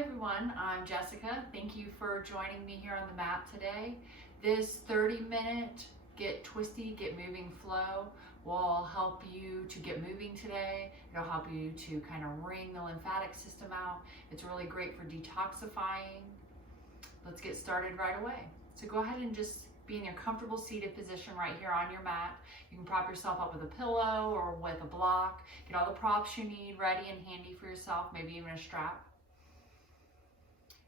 everyone, I'm Jessica. Thank you for joining me here on the mat today. This 30-minute Get Twisty, Get Moving flow will help you to get moving today. It'll help you to kind of wring the lymphatic system out. It's really great for detoxifying. Let's get started right away. So go ahead and just be in your comfortable seated position right here on your mat. You can prop yourself up with a pillow or with a block. Get all the props you need ready and handy for yourself, maybe even a strap.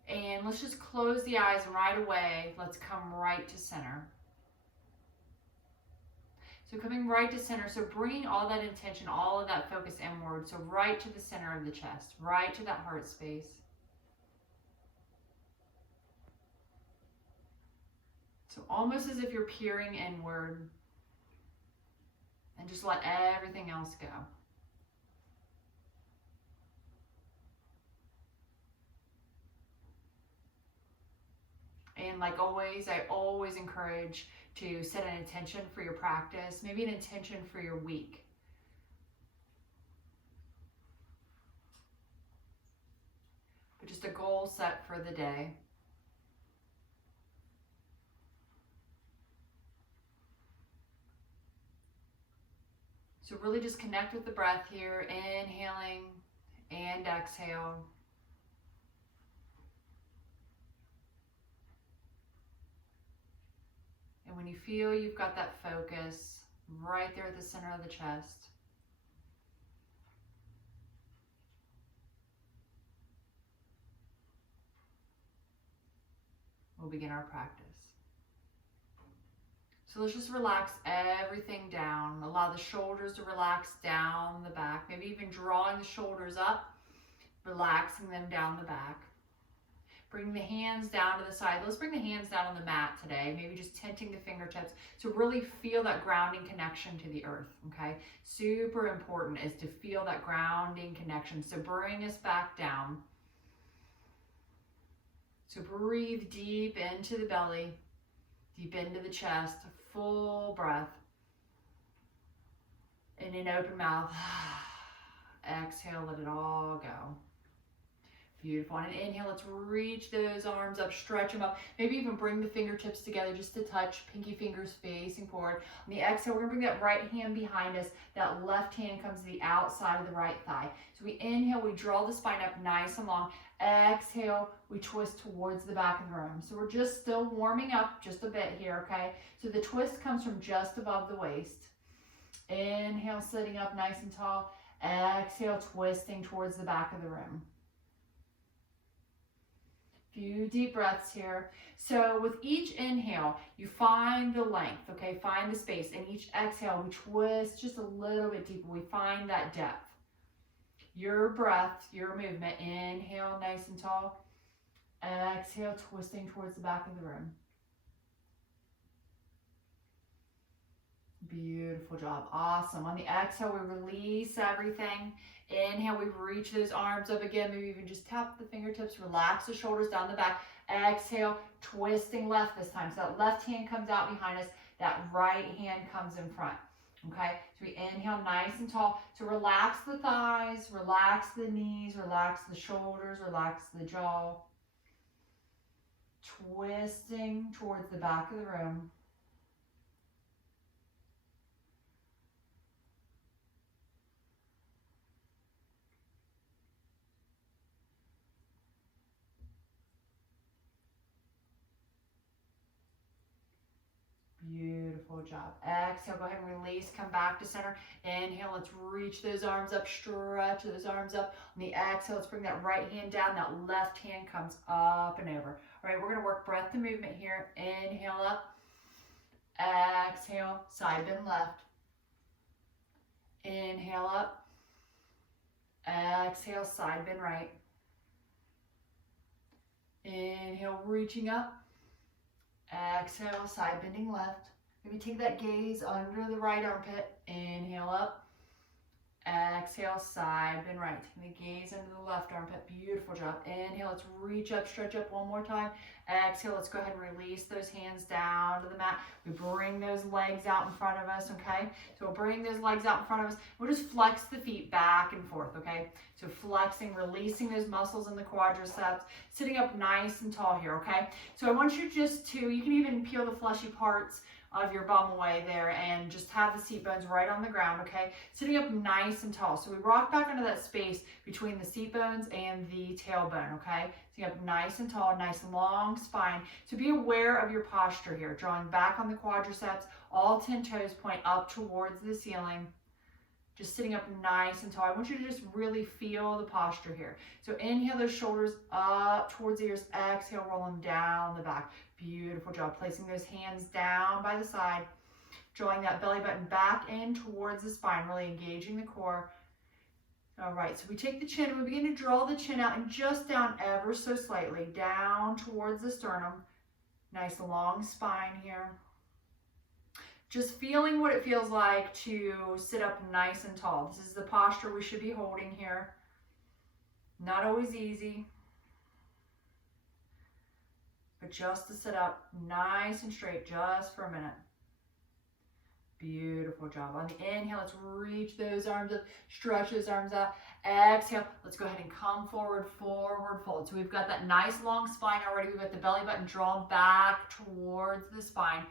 And let's just close the eyes, and right away, let's come right to center. So coming right to center, so bringing all that intention, all of that focus inward, so right to the center of the chest, right to that heart space. So almost as if you're peering inward, and just let everything else go. And like always, I always encourage to set an intention for your practice, maybe an intention for your week. But just a goal set for the day. So really just connect with the breath here, inhaling and exhale. And when you feel you've got that focus right there at the center of the chest, we'll begin our practice. So let's just relax everything down. Allow the shoulders to relax down the back, maybe even drawing the shoulders up, relaxing them down the back. Bring the hands down to the side. Let's bring the hands down on the mat today, maybe just tenting the fingertips to really feel that grounding connection to the earth, okay? Super important is to feel that grounding connection. So bring us back down. So breathe deep into the belly, deep into the chest, full breath. In an open mouth, exhale, let it all go. Beautiful. On an inhale, let's reach those arms up, stretch them up. Maybe even bring the fingertips together just to touch, pinky fingers facing forward. On the exhale, we're gonna bring that right hand behind us. That left hand comes to the outside of the right thigh. So we inhale, we draw the spine up nice and long. Exhale, we twist towards the back of the room. So we're just still warming up just a bit here, okay? So the twist comes from just above the waist. Inhale, sitting up nice and tall. Exhale, twisting towards the back of the room. Few deep breaths here. So with each inhale, you find the length, okay? Find the space. And each exhale, we twist just a little bit deeper. We find that depth. Your breath, your movement. Inhale, nice and tall. Exhale, twisting towards the back of the room. Beautiful job. Awesome. On the exhale, we release everything. Inhale, we reach those arms up again. Maybe even just tap the fingertips, relax the shoulders down the back. Exhale, twisting left this time. So that left hand comes out behind us. That right hand comes in front. Okay, so we inhale nice and tall. So relax the thighs, relax the knees, relax the shoulders, relax the jaw. Twisting towards the back of the room. Beautiful job. Exhale, go ahead and release, come back to center. Inhale, let's reach those arms up, stretch those arms up. On the exhale, let's bring that right hand down, that left hand comes up and over. All right, we're gonna work breath to movement here. Inhale up, exhale, side bend left. Inhale up, exhale, side bend right. Inhale, reaching up. Exhale, side bending left. Maybe take that gaze under the right armpit. Inhale up. Exhale, side bend right. Take the gaze into the left armpit. Beautiful job. Inhale, let's reach up, stretch up one more time. Exhale, let's go ahead and release those hands down to the mat. We bring those legs out in front of us, okay? So we'll bring those legs out in front of us. We'll just flex the feet back and forth, okay? So flexing, releasing those muscles in the quadriceps, sitting up nice and tall here, okay? So I want you just to, you can even peel the fleshy parts of your bum away there and just have the seat bones right on the ground, okay? Sitting up nice and tall. So we rock back into that space between the seat bones and the tailbone, okay? Sitting up nice and tall, nice long spine. So be aware of your posture here, drawing back on the quadriceps, all 10 toes point up towards the ceiling. Just sitting up nice and tall. I want you to just really feel the posture here. So inhale those shoulders up towards the ears. Exhale, roll them down the back. Beautiful job. Placing those hands down by the side. Drawing that belly button back in towards the spine. Really engaging the core. All right, so we take the chin and we begin to draw the chin out and just down ever so slightly. Down towards the sternum. Nice long spine here. Just feeling what it feels like to sit up nice and tall. This is the posture we should be holding here. Not always easy, but just to sit up nice and straight just for a minute. Beautiful job. On the inhale, let's reach those arms up, stretch those arms out. Exhale, let's go ahead and come forward, forward fold. So we've got that nice long spine already. We've got the belly button drawn back towards the spine.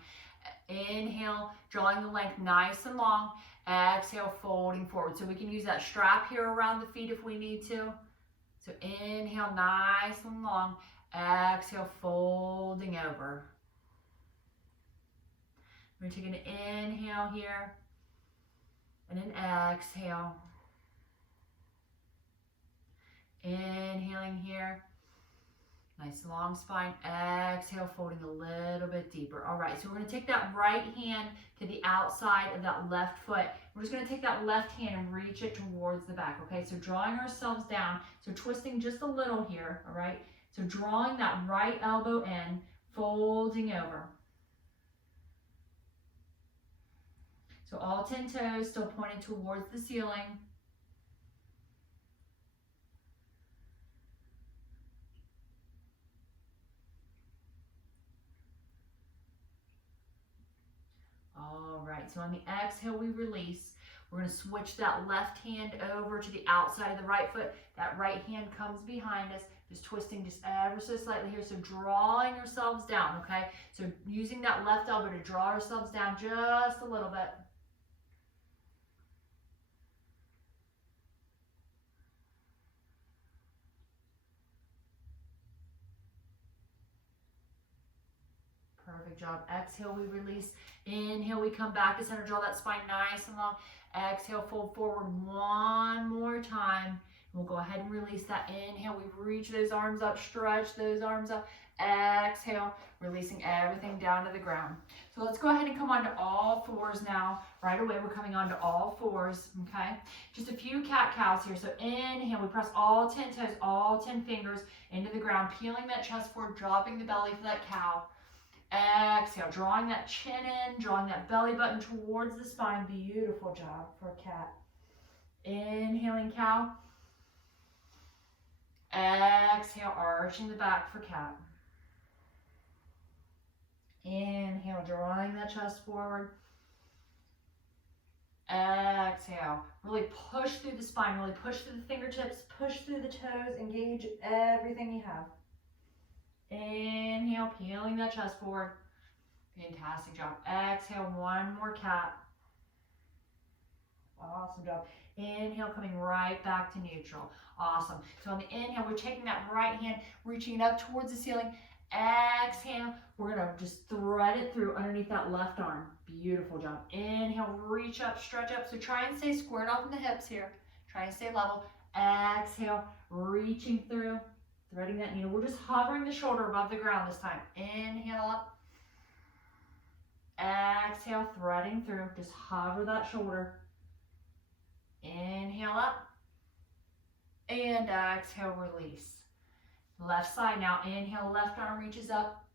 Inhale, drawing the length nice and long. Exhale, folding forward. So we can use that strap here around the feet if we need to. So inhale, nice and long. Exhale, folding over. We're going to take an inhale here and an exhale. Inhaling here. Nice long spine. Exhale, folding a little bit deeper. All right, so we're going to take that right hand to the outside of that left foot. We're just going to take that left hand and reach it towards the back, okay? So drawing ourselves down, so twisting just a little here, all right? So drawing that right elbow in, folding over. So all 10 toes still pointing towards the ceiling. All right, so on the exhale, we release. We're going to switch that left hand over to the outside of the right foot. That right hand comes behind us, just twisting just ever so slightly here. So drawing ourselves down, okay? So using that left elbow to draw ourselves down just a little bit. Perfect job. Exhale, we release. Inhale, we come back to center. Draw that spine nice and long. Exhale, fold forward one more time. We'll go ahead and release that. Inhale, we reach those arms up, stretch those arms up. Exhale, releasing everything down to the ground. So let's go ahead and come onto all fours now. Right away, we're coming onto all fours, okay? Just a few cat-cows here. So inhale, we press all 10 toes, all 10 fingers into the ground, peeling that chest forward, dropping the belly for that cow. Exhale, drawing that chin in, drawing that belly button towards the spine. Beautiful job for a cat. Inhaling cow. Exhale, arching the back for cat. Inhale, drawing that chest forward. Exhale, really push through the spine, really push through the fingertips, push through the toes, engage everything you have. Inhale, peeling that chest forward. Fantastic job. Exhale, one more cat. Awesome job. Inhale, coming right back to neutral. Awesome. So on the inhale, we're taking that right hand, reaching it up towards the ceiling. Exhale, we're going to just thread it through underneath that left arm. Beautiful job. Inhale, reach up, stretch up. So try and stay squared off in the hips here. Try and stay level. Exhale, reaching through. Threading that needle. We're just hovering the shoulder above the ground this time. Inhale up. Exhale, threading through. Just hover that shoulder. Inhale up. And exhale, release. Left side now. Inhale, left arm reaches up.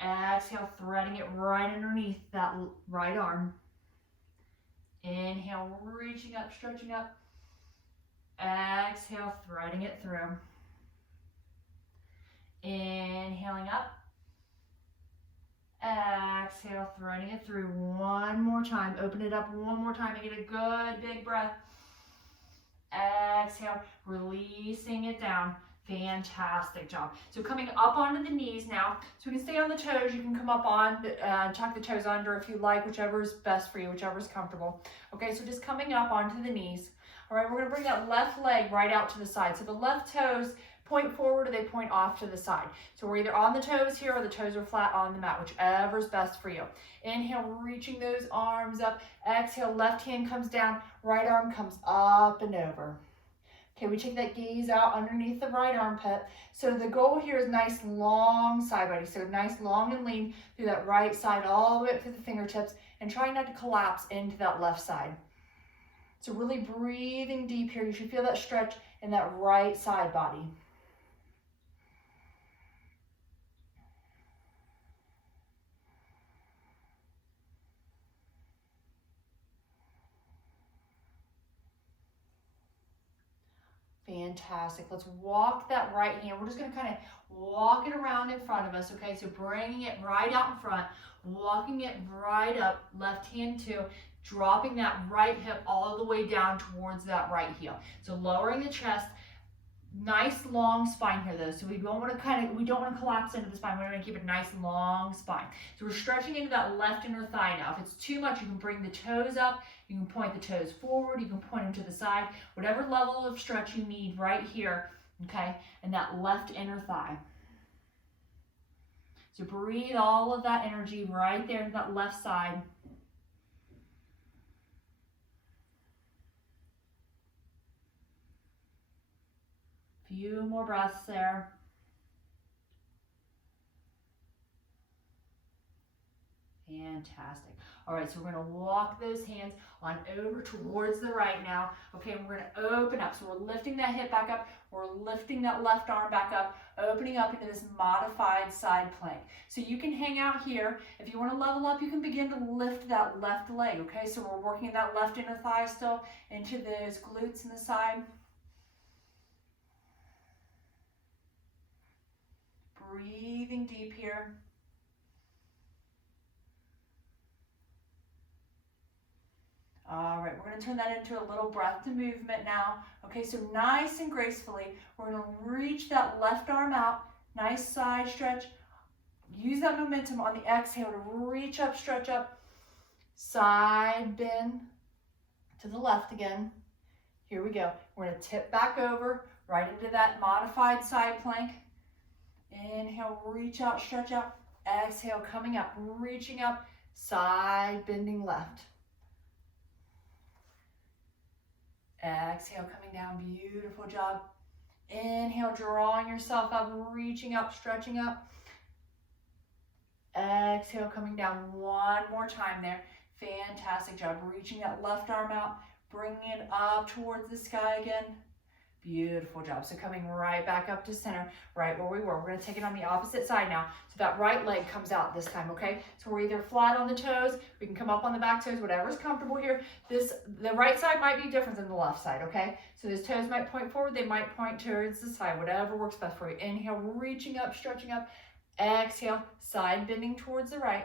Exhale, threading it right underneath that right arm. Inhale, reaching up, stretching up. Exhale, threading it through. Inhaling up. Exhale, threading it through. One more time. Open it up one more time and get a good big breath. Exhale, releasing it down. Fantastic job. So coming up onto the knees now. So we can stay on the toes. You can come up on, tuck the toes under if you like, whichever is best for you, whichever is comfortable. Okay, so just coming up onto the knees. All right, we're gonna bring that left leg right out to the side. So the left toes point forward or they point off to the side. So we're either on the toes here or the toes are flat on the mat, whichever is best for you. Inhale, reaching those arms up. Exhale, left hand comes down, right arm comes up and over. Okay, we take that gaze out underneath the right armpit. So the goal here is nice long side body. So nice long and lean through that right side all the way up through the fingertips and try not to collapse into that left side. So really breathing deep here. You should feel that stretch in that right side body. Fantastic. Let's walk that right hand. We're just going to kind of walk it around in front of us, okay? So bringing it right out in front, walking it right up, left hand too, dropping that right hip all the way down towards that right heel. So lowering the chest. Nice long spine here though, so we don't want to collapse into the spine. We want to keep a nice long spine. So we're stretching into that left inner thigh now. If it's too much, you can bring the toes up, you can point the toes forward, you can point them to the side, whatever level of stretch you need right here, okay, and that left inner thigh. So breathe all of that energy right there to that left side. Few more breaths there. Fantastic. All right, so we're going to walk those hands on over towards the right now. Okay, and we're going to open up. So we're lifting that hip back up. We're lifting that left arm back up, opening up into this modified side plank. So you can hang out here. If you want to level up, you can begin to lift that left leg. Okay, so we're working that left inner thigh still into those glutes in the side. Breathing deep here. All right, we're going to turn that into a little breath to movement now. Okay, so nice and gracefully, we're going to reach that left arm out. Nice side stretch. Use that momentum on the exhale to reach up, stretch up. Side bend to the left again. Here we go. We're going to tip back over right into that modified side plank. Inhale, reach out, stretch out. Exhale, coming up, reaching up, side bending left. Exhale, coming down, beautiful job. Inhale, drawing yourself up, reaching up, stretching up. Exhale, coming down one more time there. Fantastic job, reaching that left arm out, bringing it up towards the sky again. Beautiful job. So coming right back up to center, right where we were. We're going to take it on the opposite side now. So that right leg comes out this time, okay? So we're either flat on the toes, we can come up on the back toes, whatever's comfortable here. The right side might be different than the left side, okay? So those toes might point forward, they might point towards the side, whatever works best for you. Inhale, reaching up, stretching up. Exhale, side bending towards the right.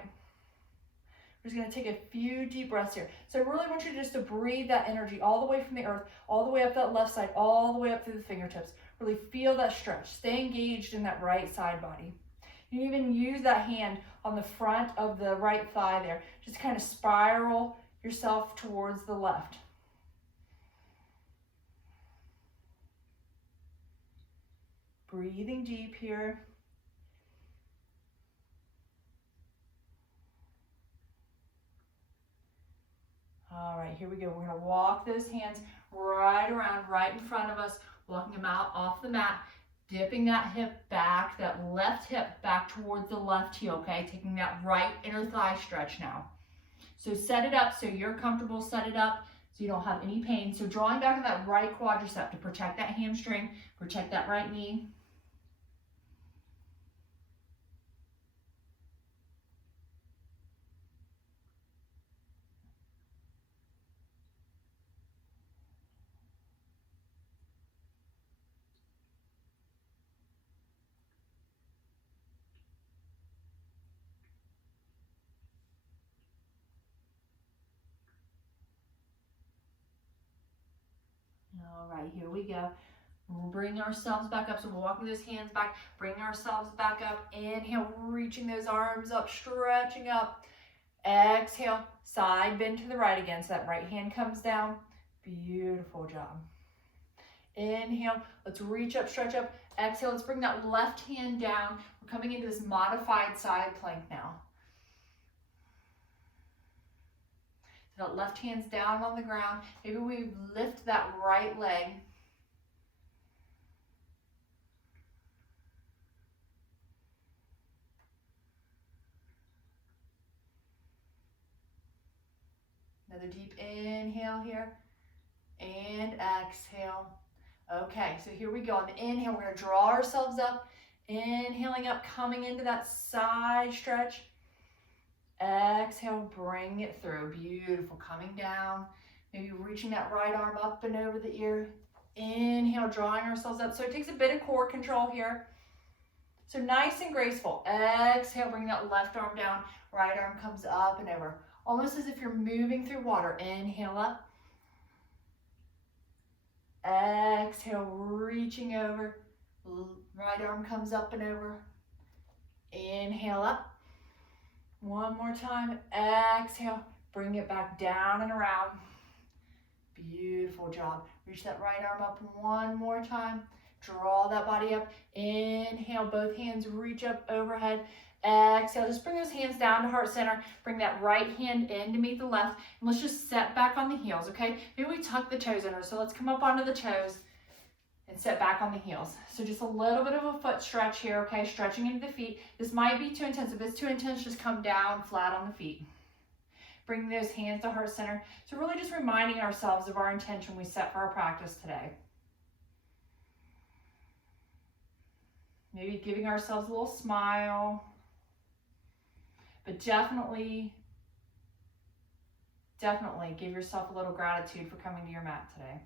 We're just going to take a few deep breaths here. So I really want you just to breathe that energy all the way from the earth, all the way up that left side, all the way up through the fingertips. Really feel that stretch. Stay engaged in that right side body. You can even use that hand on the front of the right thigh there. Just kind of spiral yourself towards the left. Breathing deep here. All right, here we go. We're going to walk those hands right around, right in front of us, walking them out off the mat, dipping that hip back, that left hip back towards the left heel, okay? Taking that right inner thigh stretch now. So set it up so you're comfortable, set it up so you don't have any pain. So drawing back on that right quadricep to protect that hamstring, protect that right knee. All right, here we go. We'll bring ourselves back up. So we're walking those hands back, bring ourselves back up. Inhale, reaching those arms up, stretching up. Exhale, side bend to the right again. So that right hand comes down. Beautiful job. Inhale, let's reach up, stretch up. Exhale, let's bring that left hand down. We're coming into this modified side plank now. So that left hand's down on the ground. Maybe we lift that right leg. Another deep inhale here, and exhale. Okay, so here we go. On the inhale, we're gonna draw ourselves up, inhaling up, coming into that side stretch. Exhale, bring it through. Beautiful, coming down. Maybe reaching that right arm up and over the ear. Inhale, drawing ourselves up. So it takes a bit of core control here. So nice and graceful. Exhale, bring that left arm down. Right arm comes up and over. Almost as if you're moving through water. Inhale up. Exhale, reaching over. Right arm comes up and over. Inhale up. One more time. Exhale. Bring it back down and around. Beautiful job. Reach that right arm up one more time. Draw that body up. Inhale, both hands reach up overhead. Exhale, just bring those hands down to heart center. Bring that right hand in to meet the left. And let's just set back on the heels, okay? Maybe we tuck the toes under. So let's come up onto the toes and set back on the heels. So just a little bit of a foot stretch here, okay? Stretching into the feet. This might be too intense. If it's too intense, just come down flat on the feet. Bring those hands to heart center. So really just reminding ourselves of our intention we set for our practice today. Maybe giving ourselves a little smile. But definitely give yourself a little gratitude for coming to your mat today.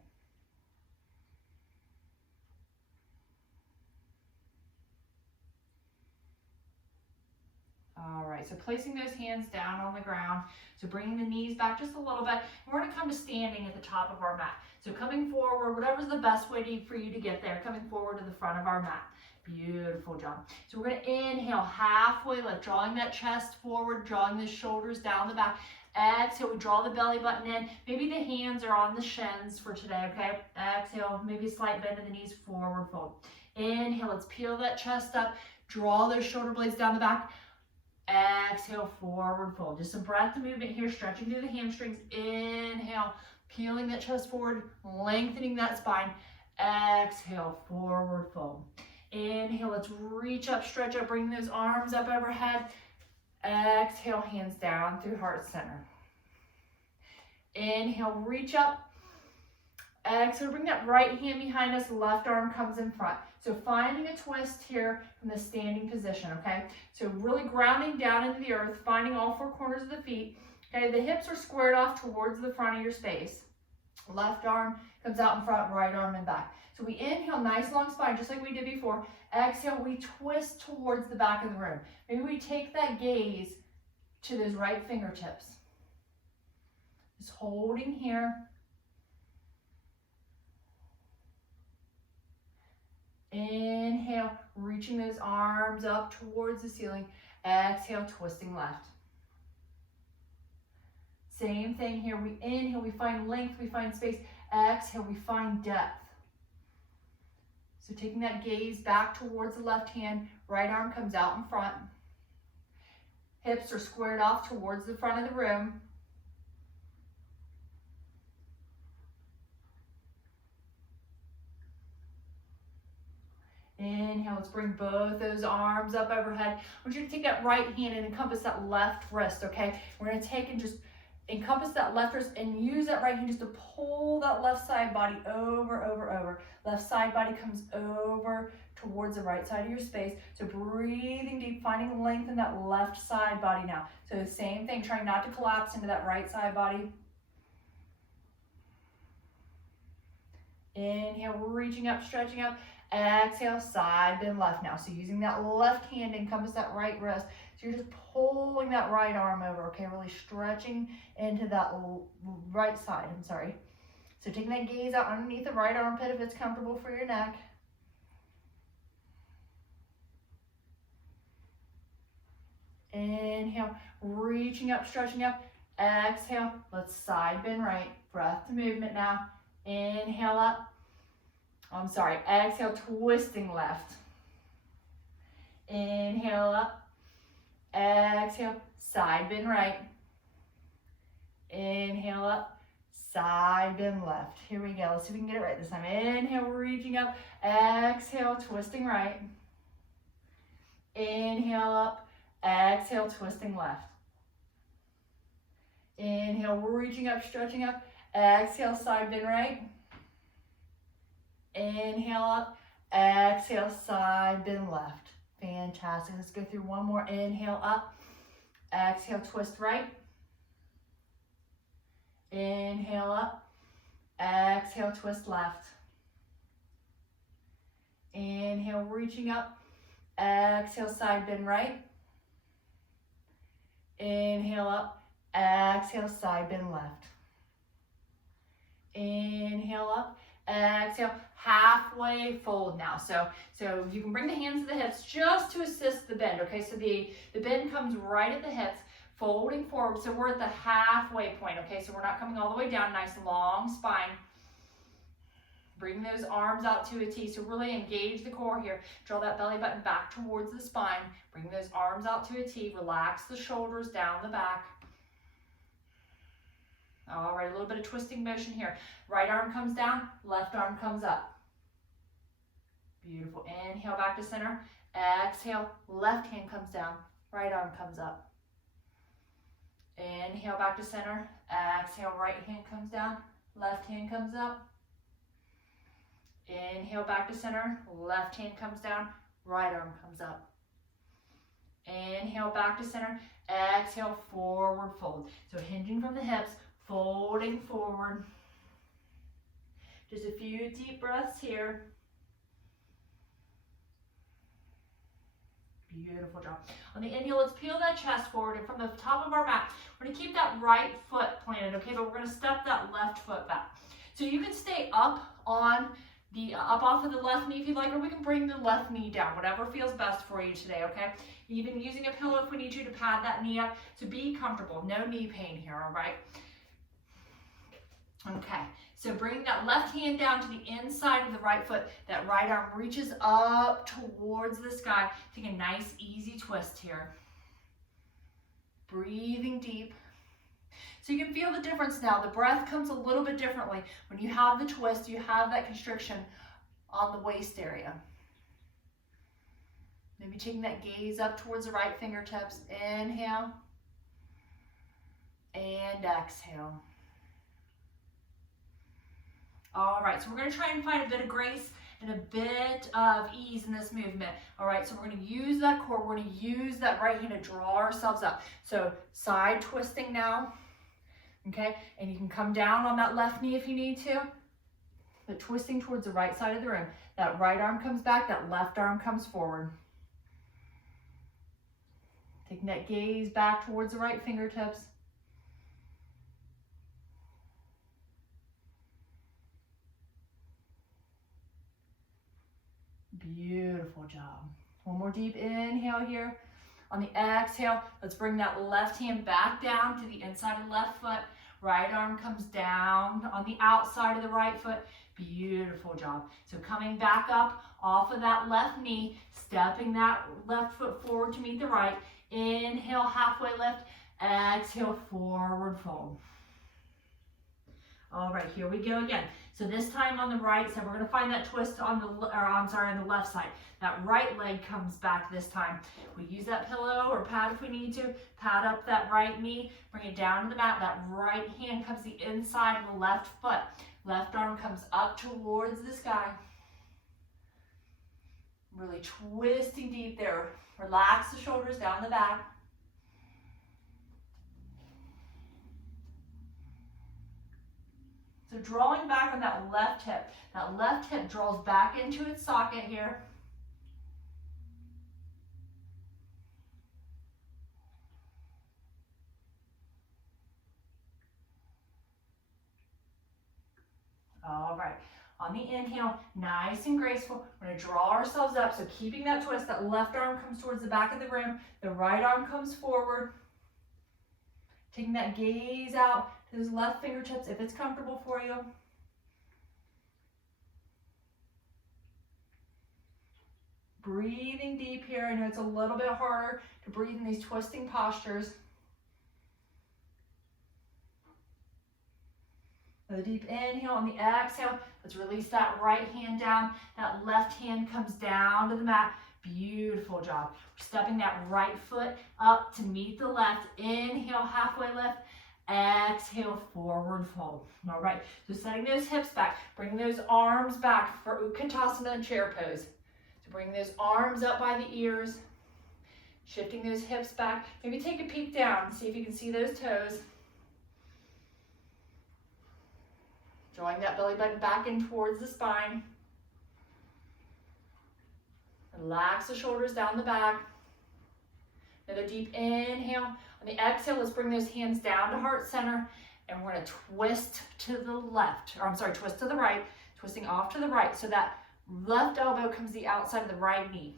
All right, so placing those hands down on the ground. So bringing the knees back just a little bit. We're gonna come to standing at the top of our mat. So coming forward, whatever's the best way for you to get there, coming forward to the front of our mat. Beautiful job. So we're gonna inhale halfway, like drawing that chest forward, drawing the shoulders down the back. Exhale, we draw the belly button in. Maybe the hands are on the shins for today, okay? Exhale, maybe a slight bend of the knees, forward fold. Inhale, let's peel that chest up, draw those shoulder blades down the back. Exhale, forward fold. Just some breath movement here, stretching through the hamstrings. Inhale, peeling that chest forward, lengthening that spine. Exhale, forward fold. Inhale, let's reach up, stretch up, bring those arms up overhead. Exhale, hands down through heart center. Inhale, reach up. Exhale, bring that right hand behind us, left arm comes in front. So finding a twist here from the standing position, okay? So really grounding down into the earth, finding all four corners of the feet. Okay, the hips are squared off towards the front of your space. Left arm comes out in front, right arm in back. So we inhale, nice long spine, just like we did before. Exhale, we twist towards the back of the room. Maybe we take that gaze to those right fingertips. Just holding here. Inhale, reaching those arms up towards the ceiling. Exhale, twisting left. Same thing here. We inhale, we find length, we find space. Exhale, we find depth. So taking that gaze back towards the left hand, right arm comes out in front. Hips are squared off towards the front of the room. Inhale, let's bring both those arms up overhead. I want you to take that right hand and encompass that left wrist, okay? We're gonna take and just encompass that left wrist and use that right hand just to pull that left side body over, over, over. Left side body comes over towards the right side of your space. So breathing deep, finding length in that left side body now. So the same thing, trying not to collapse into that right side body. Inhale, reaching up, stretching up. Exhale, side bend left now. So using that left hand to encompass that right wrist. So you're just pulling that right arm over, okay? Really stretching into that right side, So taking that gaze out underneath the right armpit if it's comfortable for your neck. Inhale, reaching up, stretching up. Exhale, let's side bend right. Breath to movement now. Inhale up. Exhale, twisting left. Inhale up. Exhale, side bend right. Inhale up, side bend left. Here we go. Let's see if we can get it right this time. Inhale, reaching up. Exhale, twisting right. Inhale up. Exhale, twisting left. Inhale, reaching up, stretching up. Exhale, side bend right. Inhale up. Exhale, side bend left. Fantastic. Let's go through one more. Inhale up. Exhale, twist right. Inhale up. Exhale, twist left. Inhale, reaching up. Exhale, side bend right. Inhale up. Exhale, side bend left. Inhale up. Exhale, halfway fold now. So you can bring the hands to the hips just to assist the bend, okay? So the bend comes right at the hips, folding forward. So we're at the halfway point, okay? So we're not coming all the way down, nice long spine. Bring those arms out to a T. So really engage the core here. Draw that belly button back towards the spine. Bring those arms out to a T. Relax the shoulders down the back. All right, a little bit of twisting motion here. Right arm comes down, left arm comes up. Beautiful. Inhale back to center. Exhale, left hand comes down, right arm comes up. Inhale back to center. Exhale, right hand comes down, left hand comes up. Inhale back to center, left hand comes down, right arm comes up. Inhale back to center. Exhale, forward fold. So hinging from the hips, folding forward. Just a few deep breaths here. Beautiful job. On the inhale, let's peel that chest forward, and from the top of our mat, we're going to keep that right foot planted, okay? But we're going to step that left foot back. So you can stay up on the up off of the left knee if you'd like, or we can bring the left knee down, whatever feels best for you today, okay? Even using a pillow if we need you to pad that knee up. So be comfortable, no knee pain here, all right? Okay, so bring that left hand down to the inside of the right foot. That right arm reaches up towards the sky. Take a nice, easy twist here. Breathing deep. So you can feel the difference now. The breath comes a little bit differently. When you have the twist, you have that constriction on the waist area. Maybe taking that gaze up towards the right fingertips. Inhale. And exhale. All right, so we're going to try and find a bit of grace and a bit of ease in this movement. All right, so we're going to use that core. We're going to use that right hand to draw ourselves up. So side twisting now, okay? And you can come down on that left knee if you need to, but twisting towards the right side of the room. That right arm comes back, that left arm comes forward. Taking that gaze back towards the right fingertips. Beautiful job. One more deep inhale here. On the exhale, let's bring that left hand back down to the inside of the left foot. Right arm comes down on the outside of the right foot. Beautiful job. So coming back up off of that left knee, stepping that left foot forward to meet the right. Inhale, halfway lift. Exhale, forward fold. All right, here we go again. So this time on the right side, we're going to find that twist on the, on the left side. That right leg comes back this time. We use that pillow or pad if we need to. Pad up that right knee, bring it down to the mat. That right hand comes the inside of the left foot. Left arm comes up towards the sky. Really twisting deep there. Relax the shoulders down the back. So drawing back on that left hip draws back into its socket here. All right. On the inhale, nice and graceful, we're going to draw ourselves up. So keeping that twist, that left arm comes towards the back of the room, the right arm comes forward. Taking that gaze out to those left fingertips if it's comfortable for you. Breathing deep here. I know it's a little bit harder to breathe in these twisting postures. A deep inhale. On the exhale, let's release that right hand down. That left hand comes down to the mat. Beautiful job. We're stepping that right foot up to meet the left. Inhale, halfway lift. Exhale, forward fold. All right, so setting those hips back. Bring those arms back for Utkatasana and chair pose. So bring those arms up by the ears. Shifting those hips back. Maybe take a peek down and see if you can see those toes. Drawing that belly button back in towards the spine. Relax the shoulders down the back. Another deep inhale. On the exhale, let's bring those hands down to heart center. And we're going to twist to the left. Or I'm sorry, twist to the right. Twisting off to the right. So that left elbow comes to the outside of the right knee.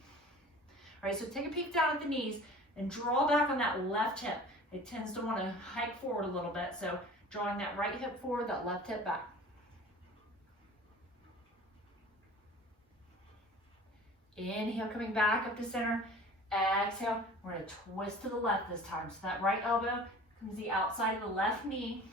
All right, so take a peek down at the knees and draw back on that left hip. It tends to want to hike forward a little bit. So drawing that right hip forward, that left hip back. Inhale, coming back up to center. Exhale, we're going to twist to the left this time. So that right elbow comes to the outside of the left knee.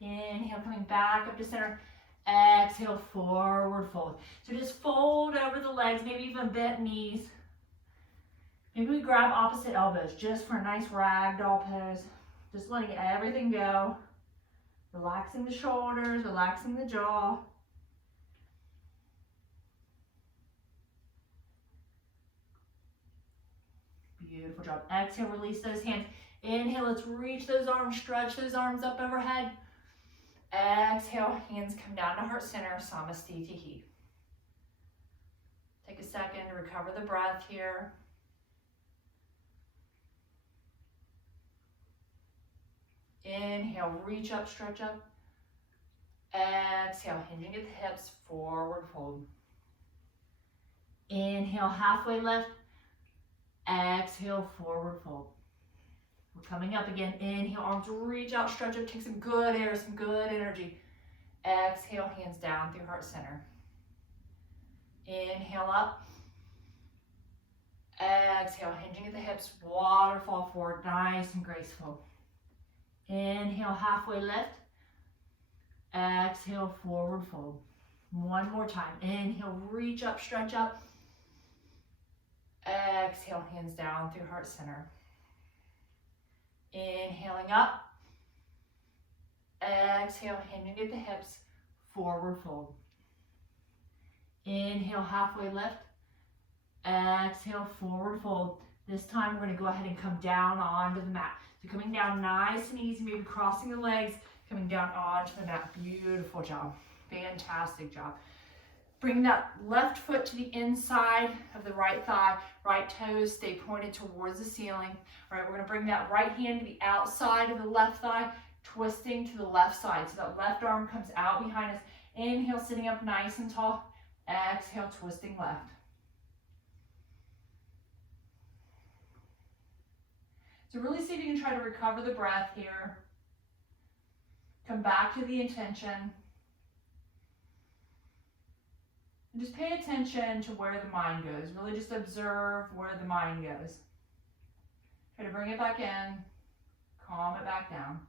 Inhale, coming back up to center. Exhale, forward fold. So just fold over the legs, maybe even bent knees. Maybe we grab opposite elbows just for a nice ragdoll pose. Just letting everything go. Relaxing the shoulders, relaxing the jaw. Beautiful job. Exhale, release those hands. Inhale, let's reach those arms, stretch those arms up overhead. Exhale, hands come down to heart center, Samastitihi. Take a second to recover the breath here. Inhale, reach up, stretch up. Exhale, hinging at the hips, forward fold. Inhale, halfway lift. Exhale, forward fold. We're coming up again. Inhale, arms reach out, stretch up, take some good air, some good energy. Exhale, hands down through heart center. Inhale up. Exhale, hinging at the hips, waterfall forward, nice and graceful. Inhale, halfway lift. Exhale, forward fold. One more time. Inhale, reach up, stretch up. Exhale, hands down through heart center. Inhaling up. Exhale, hinging at the hips, forward fold. Inhale, halfway lift. Exhale, forward fold. This time we're going to go ahead and come down onto the mat. So coming down nice and easy, maybe crossing the legs, coming down onto the mat. Beautiful job. Fantastic job. Bring that left foot to the inside of the right thigh. Right toes stay pointed towards the ceiling. All right, we're going to bring that right hand to the outside of the left thigh, twisting to the left side. So that left arm comes out behind us. Inhale, sitting up nice and tall. Exhale, twisting left. So really see if you can try to recover the breath here. Come back to the intention. And just pay attention to where the mind goes. Really just observe where the mind goes. Try to bring it back in. Calm it back down.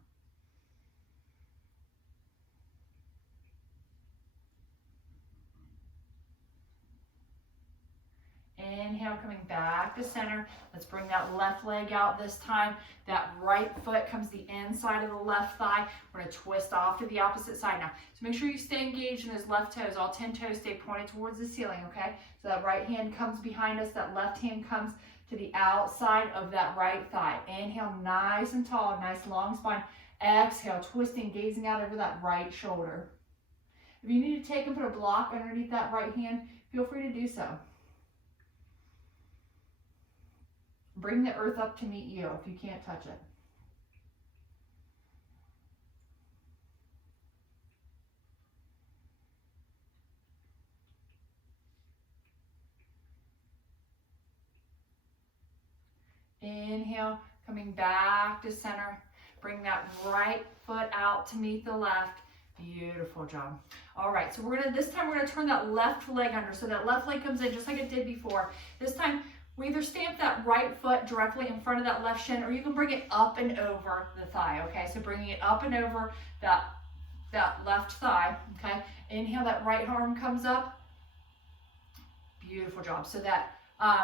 Inhale, coming back to center. Let's bring that left leg out this time. That right foot comes to the inside of the left thigh. We're going to twist off to the opposite side now. So make sure you stay engaged in those left toes. All 10 toes stay pointed towards the ceiling, okay? So that right hand comes behind us. That left hand comes to the outside of that right thigh. Inhale, nice and tall, nice long spine. Exhale, twisting, gazing out over that right shoulder. If you need to take and put a block underneath that right hand, feel free to do so. Bring the earth up to meet you if you can't touch it. Inhale, coming back to center. Bring that right foot out to meet the left. Beautiful job. All right, so this time we're gonna turn that left leg under. So that left leg comes in just like it did before. This time, we either stamp that right foot directly in front of that left shin, or you can bring it up and over the thigh, okay? So bringing it up and over that left thigh, okay? Inhale, that right arm comes up. Beautiful job. So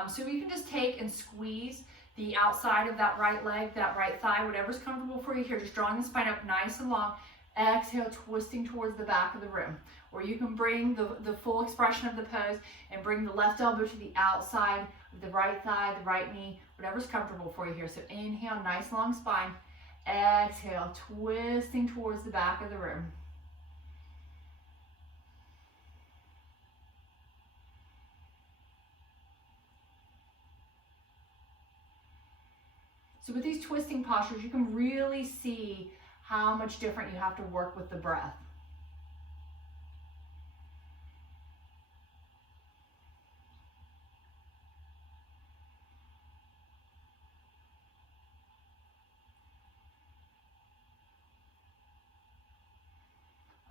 so you can just take and squeeze the outside of that right leg, that right thigh, whatever's comfortable for you here. Just drawing the spine up nice and long. Exhale, twisting towards the back of the room. Or you can bring the full expression of the pose and bring the left elbow to the outside of the right thigh, the right knee, whatever's comfortable for you here. So inhale, nice long spine. Exhale, twisting towards the back of the room. So with these twisting postures, you can really see how much different you have to work with the breath.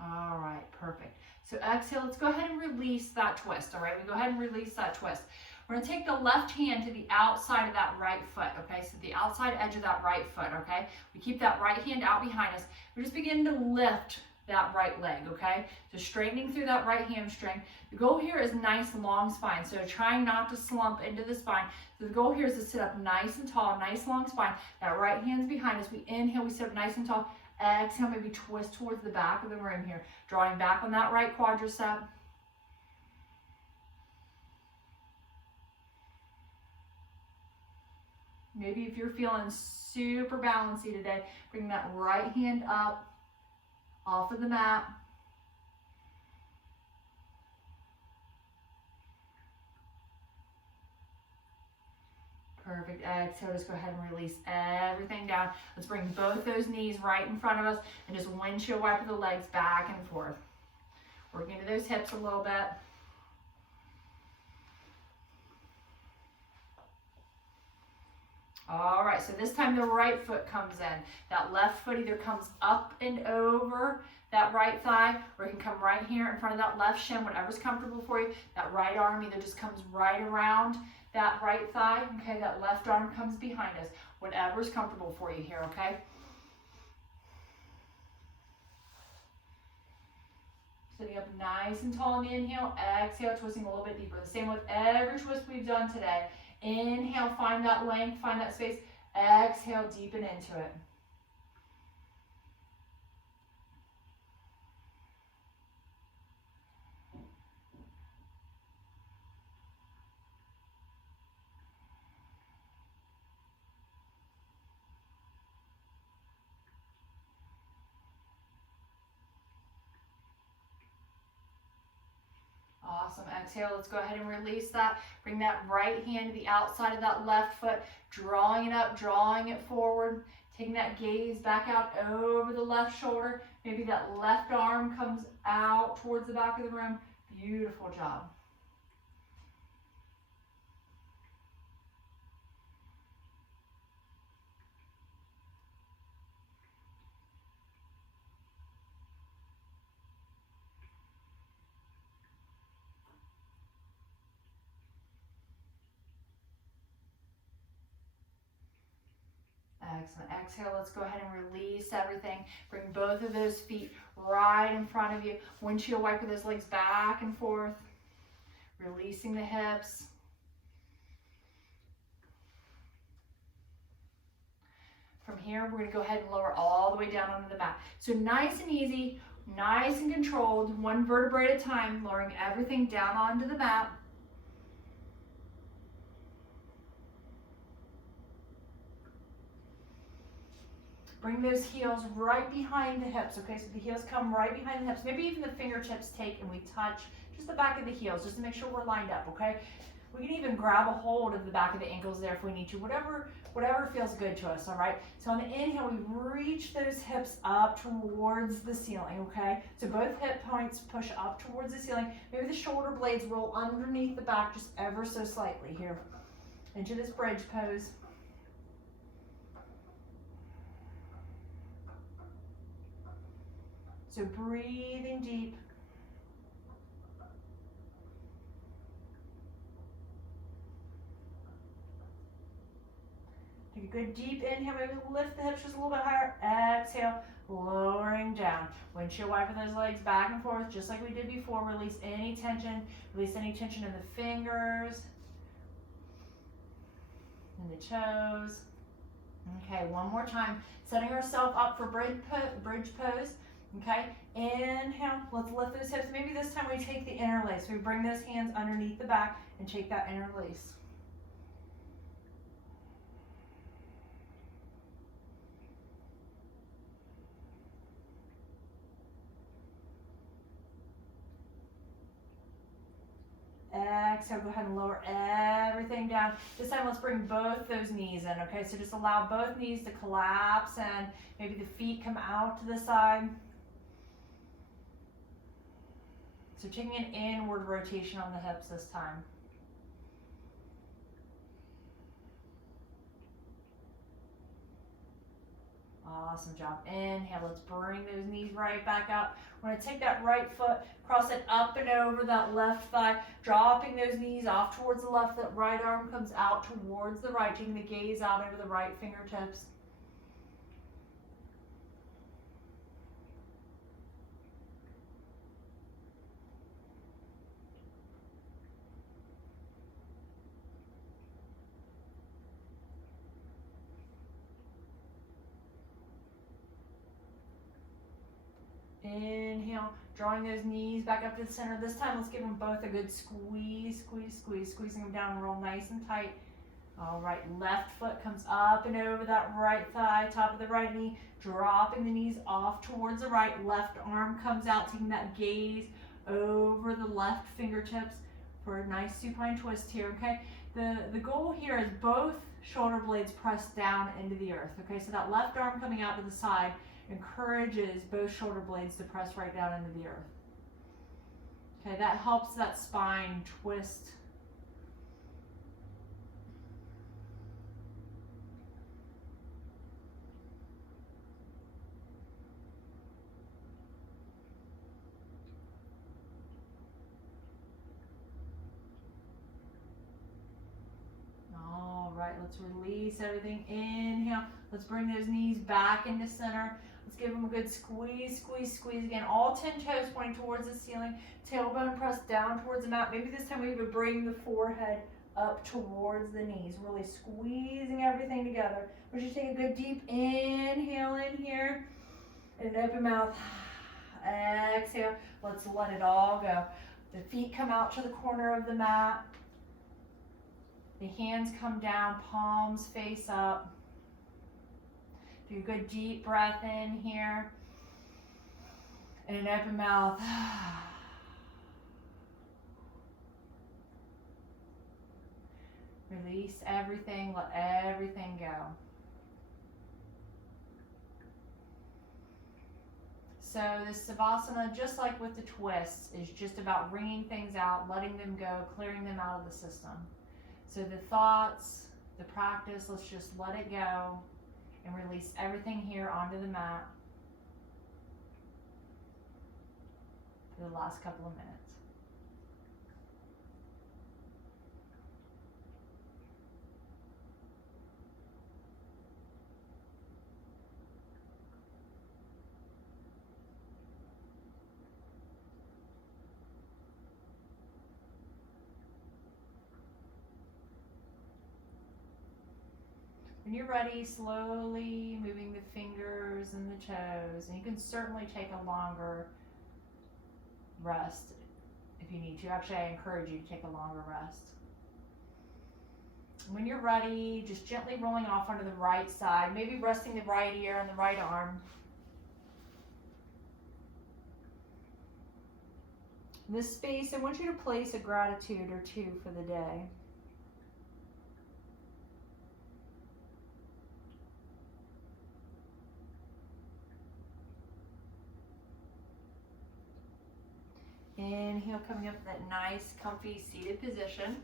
All right, perfect. So exhale, let's go ahead and release that twist, all right? We go ahead and release that twist. We're gonna take the left hand to the outside of that right foot, okay? So the outside edge of that right foot, okay? We keep that right hand out behind us. We're just beginning to lift that right leg, okay? So straightening through that right hamstring. The goal here is nice long spine, so trying not to slump into the spine. So the goal here is to sit up nice and tall, nice long spine. That right hand's behind us. We inhale, we sit up nice and tall. Exhale, maybe twist towards the back of the room here. Drawing back on that right quadricep. Maybe if you're feeling super balancy today, bring that right hand up off of the mat. Perfect. Exhale, just go ahead and release everything down. Let's bring both those knees right in front of us and just windshield wiper the legs back and forth. Working into those hips a little bit. All right, so this time the right foot comes in. That left foot either comes up and over that right thigh, or it can come right here in front of that left shin, whatever's comfortable for you. That right arm either just comes right around that right thigh, okay? That left arm comes behind us. Whatever's comfortable for you here, okay? Sitting up nice and tall on the inhale. Exhale, twisting a little bit deeper. The same with every twist we've done today. Inhale, find that length, find that space. Exhale, deepen into it. Awesome. Exhale, let's go ahead and release that. Bring that right hand to the outside of that left foot, drawing it up, drawing it forward, taking that gaze back out over the left shoulder. Maybe that left arm comes out towards the back of the room. Beautiful job. Excellent. Exhale, let's go ahead and release everything. Bring both of those feet right in front of you. Windshield wiper those legs back and forth. Releasing the hips. From here, we're going to go ahead and lower all the way down onto the mat. So nice and easy, nice and controlled, one vertebrae at a time, lowering everything down onto the mat. Bring those heels right behind the hips, okay? So the heels come right behind the hips. Maybe even the fingertips take and we touch just the back of the heels just to make sure we're lined up, okay? We can even grab a hold of the back of the ankles there if we need to, whatever feels good to us, all right? So on the inhale, we reach those hips up towards the ceiling, okay? So both hip points push up towards the ceiling. Maybe the shoulder blades roll underneath the back just ever so slightly here into this bridge pose. So breathing deep. Take a good deep inhale, maybe lift the hips just a little bit higher. Exhale, lowering down. Windshield wiper those legs back and forth just like we did before. Release any tension in the fingers, in the toes. Okay, one more time. Setting ourselves up for bridge pose. Okay, inhale, let's lift those hips. Maybe this time we take the interlace. We bring those hands underneath the back and take that interlace. Exhale, go ahead and lower everything down. This time let's bring both those knees in, okay? So just allow both knees to collapse and maybe the feet come out to the side. So taking an inward rotation on the hips this time. Awesome job. Inhale, let's bring those knees right back out. We're gonna take that right foot, cross it up and over that left thigh, dropping those knees off towards the left. That right arm comes out towards the right, taking the gaze out over the right fingertips. Inhale, drawing those knees back up to the center. This time, let's give them both a good squeeze, squeezing them down real nice and tight. All right, left foot comes up and over that right thigh, top of the right knee, dropping the knees off towards the right. Left arm comes out, taking that gaze over the left fingertips for a nice supine twist here, okay? The goal here is both shoulder blades pressed down into the earth, okay? So that left arm coming out to the side encourages both shoulder blades to press right down into the earth. Okay, that helps that spine twist. All right, let's release everything. Inhale, let's bring those knees back into center. Let's give them a good squeeze again. All 10 toes pointing towards the ceiling. Tailbone pressed down towards the mat. Maybe this time we even bring the forehead up towards the knees. Really squeezing everything together. We should take a good deep inhale in here. And an open mouth. Exhale. Let's let it all go. The feet come out to the corner of the mat. The hands come down, palms face up. Do a good deep breath in here. And an open mouth. Release everything, let everything go. So this Savasana, just like with the twists, is just about wringing things out, letting them go, clearing them out of the system. So the thoughts, the practice, let's just let it go and release everything here onto the mat for the last couple of minutes. When you're ready, slowly moving the fingers and the toes, and you can certainly take a longer rest if you need to. Actually, I encourage you to take a longer rest. When you're ready, just gently rolling off onto the right side, maybe resting the right ear on the right arm. In this space, I want you to place a gratitude or two for the day. Inhale, coming up to that nice, comfy, seated position.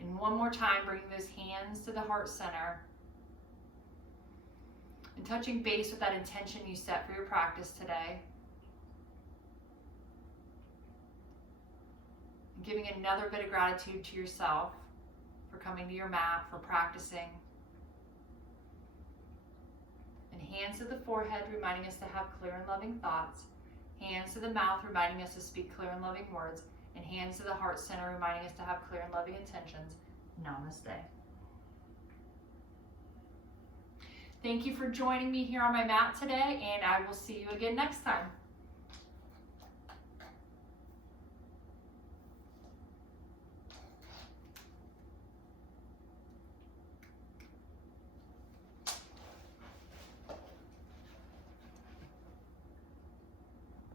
And one more time, bringing those hands to the heart center. And touching base with that intention you set for your practice today. And giving another bit of gratitude to yourself for coming to your mat, for practicing. And hands to the forehead, reminding us to have clear and loving thoughts. Hands to the mouth, reminding us to speak clear and loving words. And hands to the heart center, reminding us to have clear and loving intentions. Namaste. Thank you for joining me here on my mat today, and I will see you again next time.